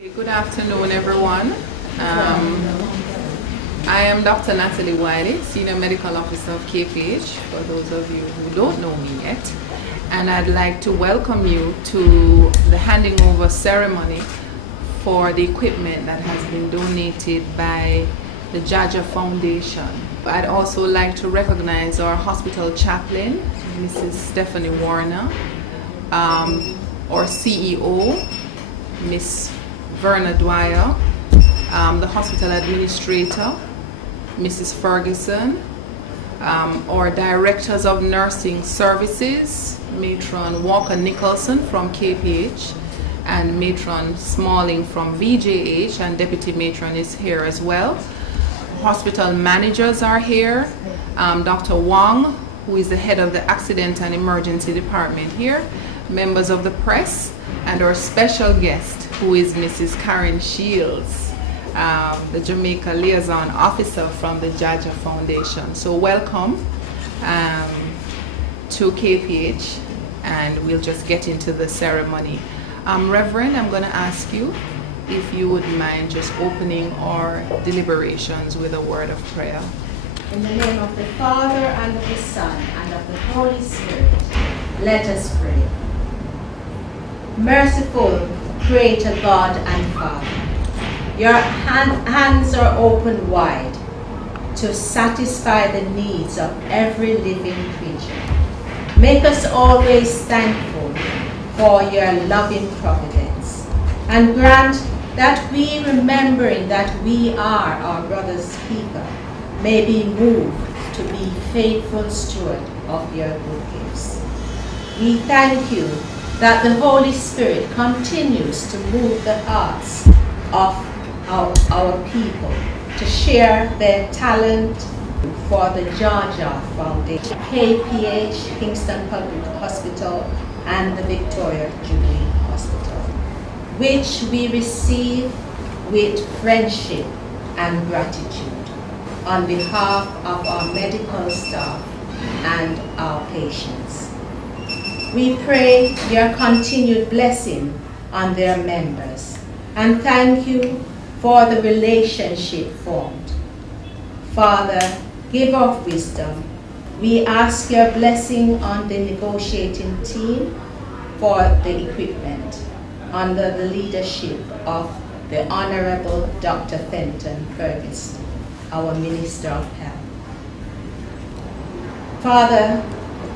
Good afternoon, everyone. I am Dr. Natalie Wiley, Senior Medical Officer of KPH, for those of you who don't know me yet. And I'd like to welcome you to the handing over ceremony for the equipment that has been donated by the JAHJAH Foundation. I'd also like to recognize our hospital chaplain, Mrs. Stephanie Warner, our CEO, Ms. Verna Dwyer, the hospital administrator, Mrs. Ferguson, our directors of nursing services, Matron Walker Nicholson from KPH, and Matron Smalling from VJH, and Deputy Matron is here as well. Hospital managers are here, Dr. Wong, who is the head of the Accident and Emergency Department here, members of the press, and our special guest, who is Mrs. Karen Shields, the Jamaica Liaison Officer from the JAHJAH Foundation. So welcome to KPH, and we'll just get into the ceremony. Reverend, I'm going to ask you if you would mind just opening our deliberations with a word of prayer. In the name of the Father, and of the Son, and of the Holy Spirit, let us pray. Merciful Creator God and Father, your hands are open wide to satisfy the needs of every living creature. Make us always thankful for your loving providence, and grant that we, remembering that we are our brother's keeper, may be moved to be faithful steward of your good gifts. We thank you that the Holy Spirit continues to move the hearts of our people to share their talent for the JAHJAH Foundation, KPH, Kingston Public Hospital, and the Victoria Jubilee Hospital, which we receive with friendship and gratitude on behalf of our medical staff and our patients. We pray your continued blessing on their members, and thank you for the relationship formed. Father, give of wisdom. We ask your blessing on the negotiating team for the equipment under the leadership of the Honorable Dr. Fenton Ferguson, our Minister of Health. Father,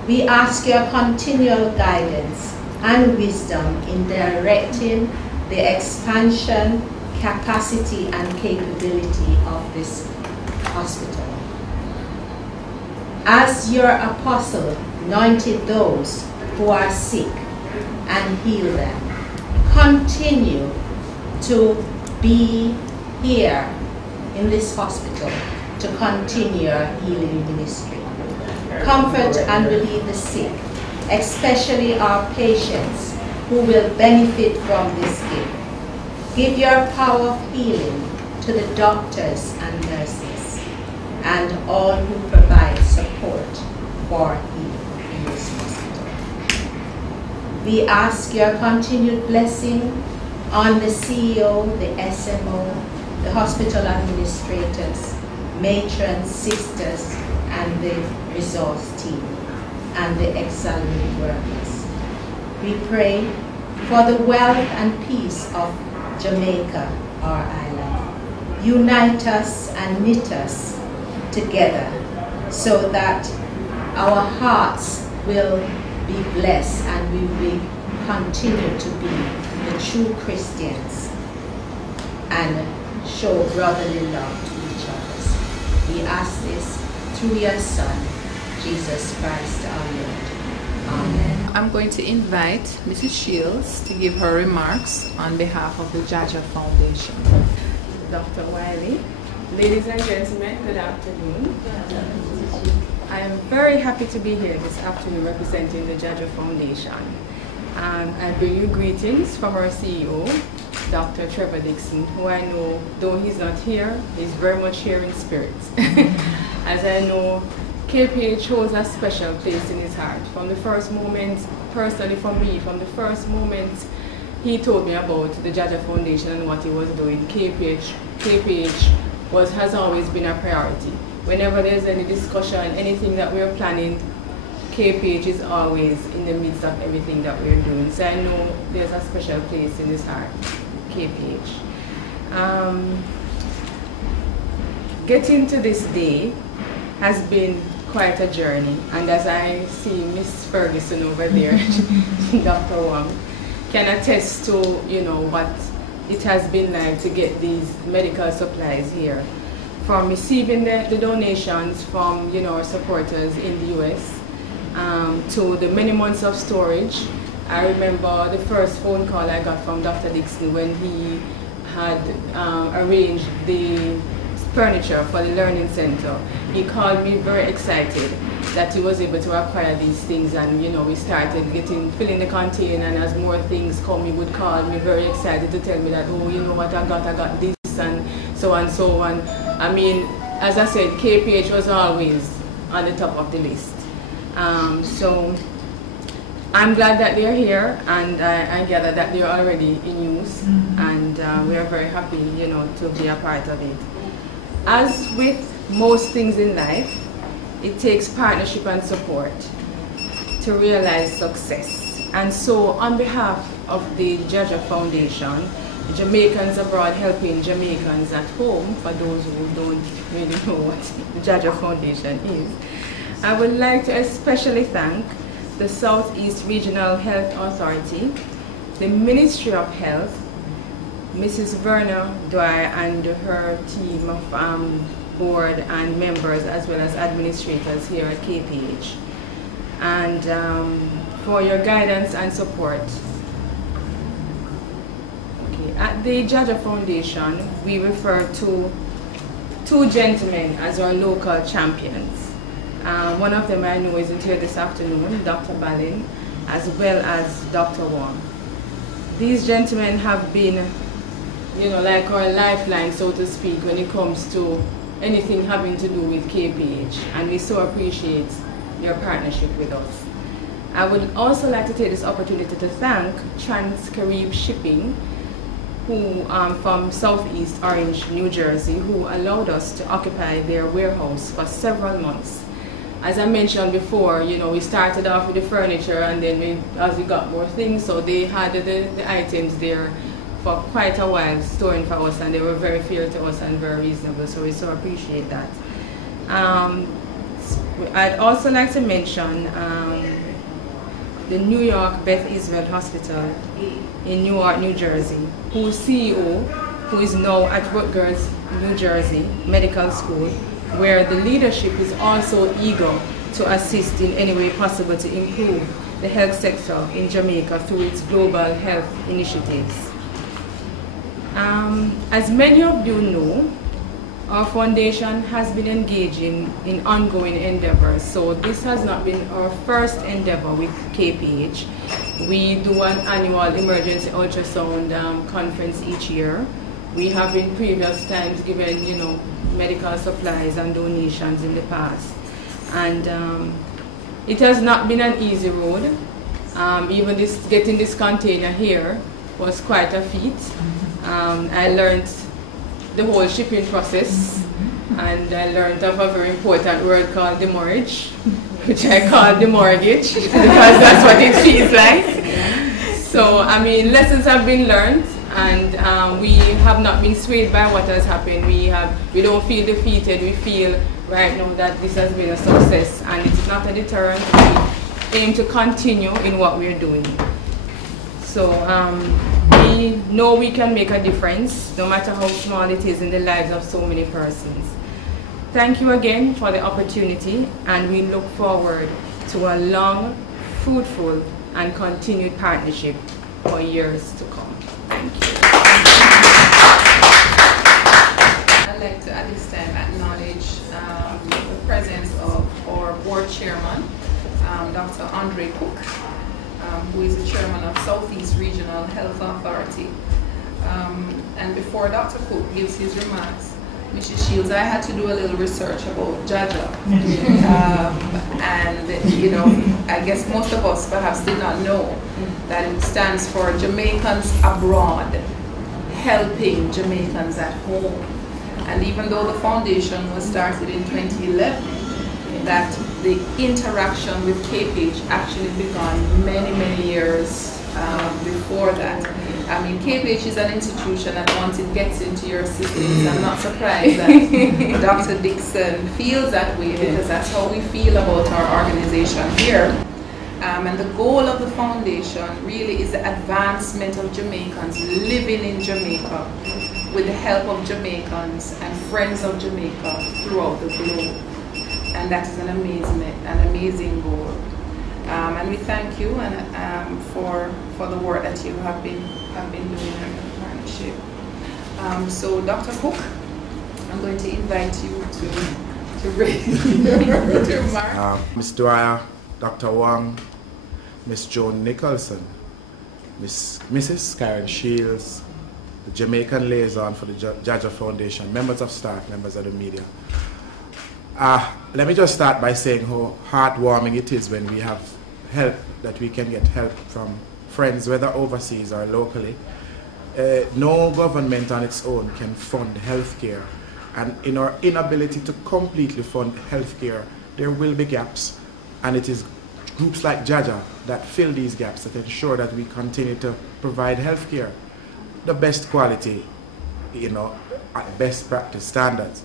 we ask your continual guidance and wisdom in directing the expansion, capacity, and capability of this hospital. As your apostle anointed those who are sick and heal them, continue to be here in this hospital to continue your healing ministry. Comfort and relieve the sick, especially our patients who will benefit from this gift. Give your power of healing to the doctors and nurses and all who provide support for healing in this hospital. We ask your continued blessing on the CEO, the SMO, the hospital administrators, matrons, sisters, and the resource team, and the excellent workers. We pray for the wealth and peace of Jamaica, our island. Unite us and knit us together so that our hearts will be blessed and we will continue to be the true Christians and show brotherly love to each other. We ask this through your Son, Jesus Christ our Lord. Amen. I'm going to invite Mrs. Shields to give her remarks on behalf of the JAHJAH Foundation. Dr. Wiley. Ladies and gentlemen, good afternoon. I am very happy to be here this afternoon representing the JAHJAH Foundation. And I bring you greetings from our CEO, Dr. Trevor Dixon, who I know, though he's not here, is very much here in spirit. As I know, KPH holds a special place in his heart. From the first moment, personally for me, from the first moment he told me about the JAHJAH Foundation and what he was doing. KPH has always been a priority. Whenever there's any discussion, anything that we're planning, KPH is always in the midst of everything that we're doing. So I know there's a special place in his heart, KPH. Getting to this day has been quite a journey, and as I see Miss Ferguson over there, Dr. Wong, can attest to what it has been like to get these medical supplies here. From receiving the donations from our supporters in the US, to the many months of storage. I remember the first phone call I got from Dr. Dixon when he had arranged the furniture for the Learning Center. He called me very excited that he was able to acquire these things, and we started filling the container, and as more things come, he would call me very excited to tell me that, oh, you know what I got this, and so on. I mean, as I said, KPH was always on the top of the list. So I'm glad that they're here, and I gather that they're already in use, and we are very happy, to be a part of it. As with most things in life, it takes partnership and support to realize success. And so on behalf of the JAHJAH Foundation, Jamaicans Abroad Helping Jamaicans at Home, for those who don't really know what the JAHJAH Foundation is, I would like to especially thank the Southeast Regional Health Authority, the Ministry of Health, Mrs. Verna Dwyer and her team of board and members, as well as administrators here at KPH, and for your guidance and support. Okay. At the JAHJAH Foundation, we refer to two gentlemen as our local champions. One of them I know isn't here this afternoon, Dr. Balin, as well as Dr. Wong. These gentlemen have been, like our lifeline, so to speak, when it comes to anything having to do with KPH, and we so appreciate your partnership with us. I would also like to take this opportunity to thank Trans-Carib Shipping, who from Southeast Orange, New Jersey, who allowed us to occupy their warehouse for several months. As I mentioned before, we started off with the furniture, and then as we got more things, so they had the items there for quite a while storing for us, and they were very fair to us and very reasonable, so we so appreciate that. I'd also like to mention the New York Beth Israel Hospital in Newark, New Jersey, whose CEO, who is now at Rutgers, New Jersey Medical School, where the leadership is also eager to assist in any way possible to improve the health sector in Jamaica through its global health initiatives. As many of you know, our foundation has been engaging in ongoing endeavors. So this has not been our first endeavor with KPH. We do an annual emergency ultrasound conference each year. We have in previous times given, medical supplies and donations in the past. And it has not been an easy road. Even getting this container here was quite a feat. I learned the whole shipping process, and I learned of a very important word called demurrage, which I call the mortgage, because that's what it feels like. So, I mean, lessons have been learned, and we have not been swayed by what has happened. We don't feel defeated. We feel right now that this has been a success, and it's not a deterrent. We aim to continue in what we're doing. So we know we can make a difference, no matter how small it is, in the lives of so many persons. Thank you again for the opportunity, and we look forward to a long, fruitful, and continued partnership for years to come. Thank you. I'd like to at this time acknowledge the presence of our board chairman, Dr. Andre Cook, who is the chairman of Southeast Regional Health Authority. And before Dr. Cook gives his remarks, Mrs. Shields, I had to do a little research about JAHJAH. And I guess most of us perhaps did not know that it stands for Jamaicans Abroad, helping Jamaicans at home. And even though the foundation was started in 2011, that the interaction with KPH actually began many years before that. I mean, KPH is an institution, and once it gets into your systems, I'm not surprised that Dr. Dixon feels that way, because that's how we feel about our organization here. And the goal of the foundation really is the advancement of Jamaicans living in Jamaica with the help of Jamaicans and friends of Jamaica throughout the globe. And that is an amazing goal. And we thank you for the work that you have been doing in the partnership. So Dr. Cook, I'm going to invite you to raise your remark. Ms. Dwyer, Dr. Wang, Ms. Joan Nicholson, Mrs. Karen Shields, the Jamaican liaison for the JAHJAH Foundation, members of staff, members of the media. Let me just start by saying how heartwarming it is when we have help, that we can get help from friends, whether overseas or locally. No government on its own can fund healthcare, and in our inability to completely fund healthcare, there will be gaps, and it is groups like JAHJAH that fill these gaps, that ensure that we continue to provide healthcare, the best quality, at best practice standards.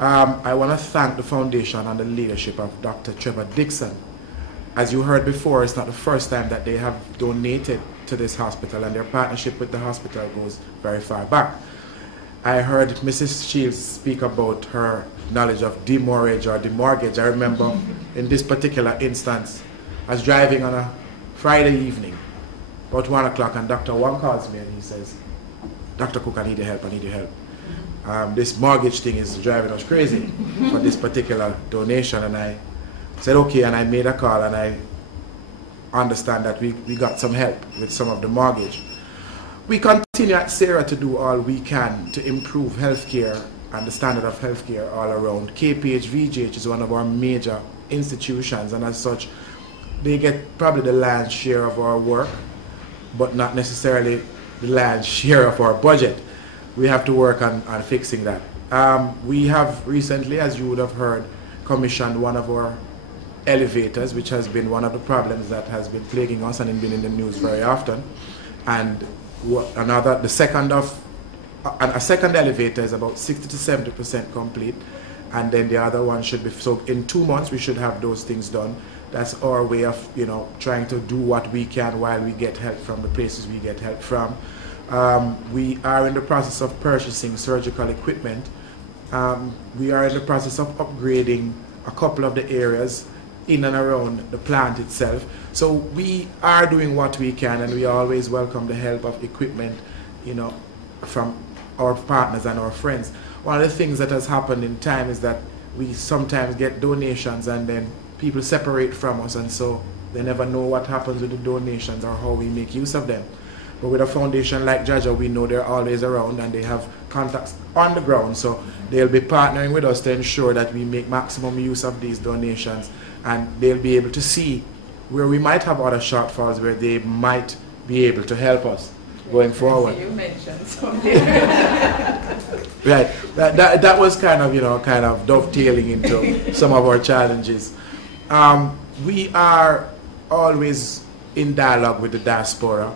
I want to thank the foundation and the leadership of Dr. Trevor Dixon. As you heard before, it's not the first time that they have donated to this hospital, and their partnership with the hospital goes very far back. I heard Mrs. Shields speak about her knowledge of demortgage or demortgage. I remember in this particular instance, I was driving on a Friday evening, about 1 o'clock, and Dr. Wang calls me and he says, "Dr. Cook, I need your help, I need your help. This mortgage thing is driving us crazy for this particular donation." And I said, okay, and I made a call, and I understand that we got some help with some of the mortgage. We continue at SARA to do all we can to improve healthcare and the standard of healthcare all around. KPH, VGH is one of our major institutions, and as such, they get probably the lion's share of our work, but not necessarily the lion's share of our budget. We have to work on fixing that. We have recently, as you would have heard, commissioned one of our elevators, which has been one of the problems that has been plaguing us and been in the news very often. And a second elevator is about 60 to 70% complete, and then the other one should be, so in 2 months we should have those things done. That's our way of trying to do what we can while we get help from the places we get help from. We are in the process of purchasing surgical equipment. We are in the process of upgrading a couple of the areas in and around the plant itself. So we are doing what we can, and we always welcome the help of equipment, from our partners and our friends. One of the things that has happened in time is that we sometimes get donations and then people separate from us, and so they never know what happens with the donations or how we make use of them. But with a foundation like JAHJAH, we know they're always around and they have contacts on the ground, so they'll be partnering with us to ensure that we make maximum use of these donations, and they'll be able to see where we might have other shortfalls where they might be able to help us going forward. You mentioned something. Right, that was kind of dovetailing into some of our challenges. We are always in dialogue with the diaspora.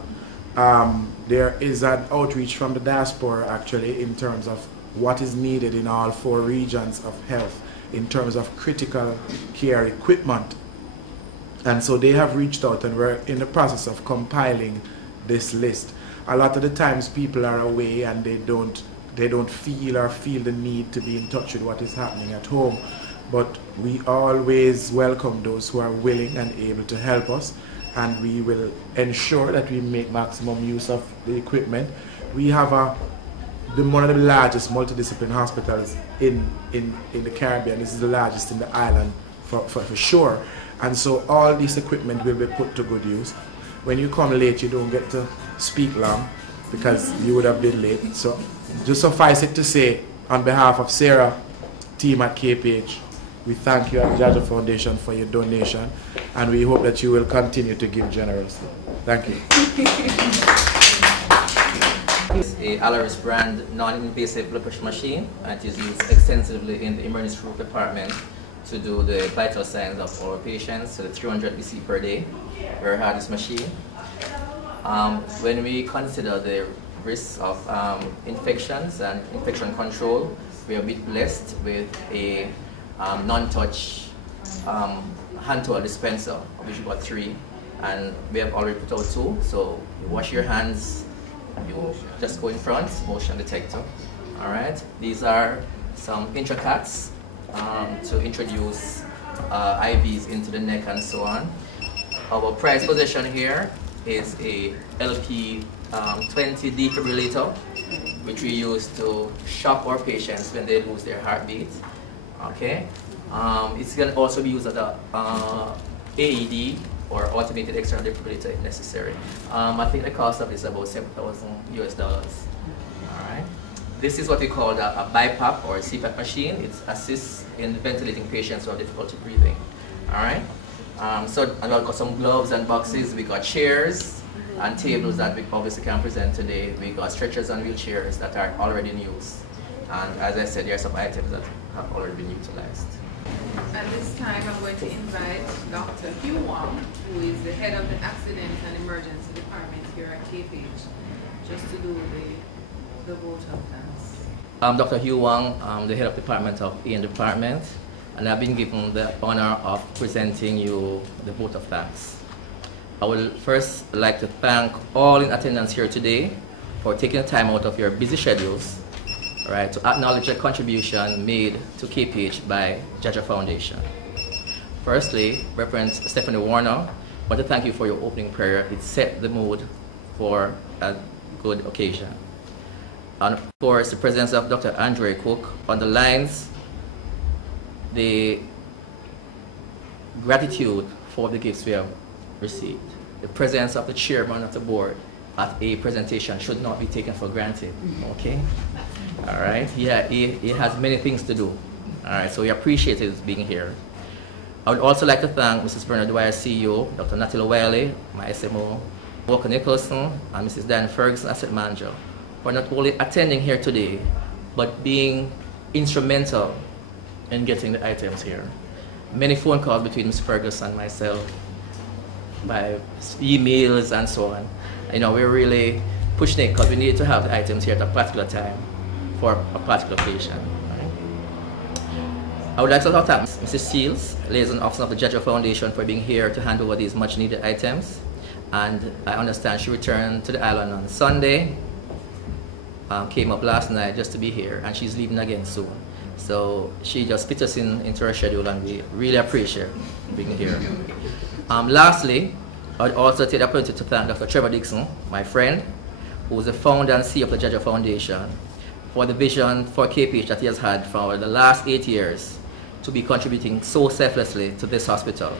There is an outreach from the diaspora actually in terms of what is needed in all 4 regions of health in terms of critical care equipment. And so they have reached out, and we're in the process of compiling this list. A lot of the times people are away and they don't feel the need to be in touch with what is happening at home. But we always welcome those who are willing and able to help us, and we will ensure that we make maximum use of the equipment. We have one of the largest multidisciplinary hospitals in the Caribbean. This is the largest in the island for sure. And so all this equipment will be put to good use. When you come late, you don't get to speak long because you would have been late. So just suffice it to say, on behalf of Sarah, team at KPH, we thank you at JAHJAH Foundation for your donation. and we hope that you will continue to give generously. Thank you. It's a Alaris brand non-invasive blood pressure machine, and it is used extensively in the emergency room department to do the vital signs of our patients, so the 300 BC per day. We have this machine. When we consider the risks of infections and infection control, we are a bit blessed with a non-touch hand towel dispenser, of which we got 3, and we have already put out 2. So you wash your hands, you just go in front, motion detector. All right. These are some intracats to introduce IVs into the neck and so on. Our prized possession here is a LP20 defibrillator, which we use to shock our patients when they lose their heartbeat. Okay, it's going to also be used as a AED or automated external defibrillator if necessary. I think the cost of this is about $7,000 US. All right. This is what we call a BiPAP or a CPAP machine. It assists in ventilating patients who have difficulty breathing. All right. So and we've got some gloves and boxes. We got chairs and tables that we obviously can present today. We got stretchers and wheelchairs that are already in use. And as I said, there are some items that have already been utilized. At this time, I'm going to invite Dr. Hugh Wong, who is the head of the Accident and Emergency Department here at KPH, just to do the vote of thanks. I'm Dr. Hugh Wong, I'm the head of department of EN Department, and I've been given the honor of presenting you the vote of thanks. I would first like to thank all in attendance here today for taking the time out of your busy schedules, right, to acknowledge the contribution made to KPH by JAHJAH Foundation. Firstly, Reverend Stephanie Warner, I want to thank you for your opening prayer. It set the mood for a good occasion. And of course, the presence of Dr. Andre Cook underlines the gratitude for the gifts we have received. The presence of the chairman of the board at a presentation should not be taken for granted, okay? All right, yeah, he has many things to do. All right, so we appreciate his being here. I would also like to thank Mrs. Bernard Dwyer, CEO, Dr. Natalie Wiley, my SMO, Walker Nicholson, and Mrs. Dan Ferguson, Asset Manager, for not only attending here today, but being instrumental in getting the items here. Many phone calls between Mr. Ferguson and myself, by emails and so on. You know, we're really pushing it because we need to have the items here at a particular time for a particular patient. Right? I would like to thank Mrs. Seals, liaison officer of the JAHJAH Foundation, for being here to hand over these much needed items. And I understand she returned to the island on Sunday, came up last night just to be here, and she's leaving again soon. So she just fit us into her schedule, and we really appreciate being here. Lastly, I would also take the opportunity to thank Dr. Trevor Dixon, my friend, who is the founder and CEO of the JAHJAH Foundation, for the vision for KPH that he has had for the last 8 years to be contributing so selflessly to this hospital,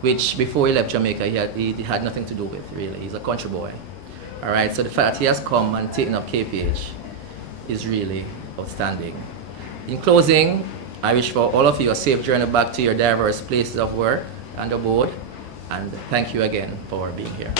which before he left Jamaica, he had nothing to do with, really. He's a country boy. All right, so the fact that he has come and taken up KPH is really outstanding. In closing, I wish for all of you a safe journey back to your diverse places of work and abode, and thank you again for being here.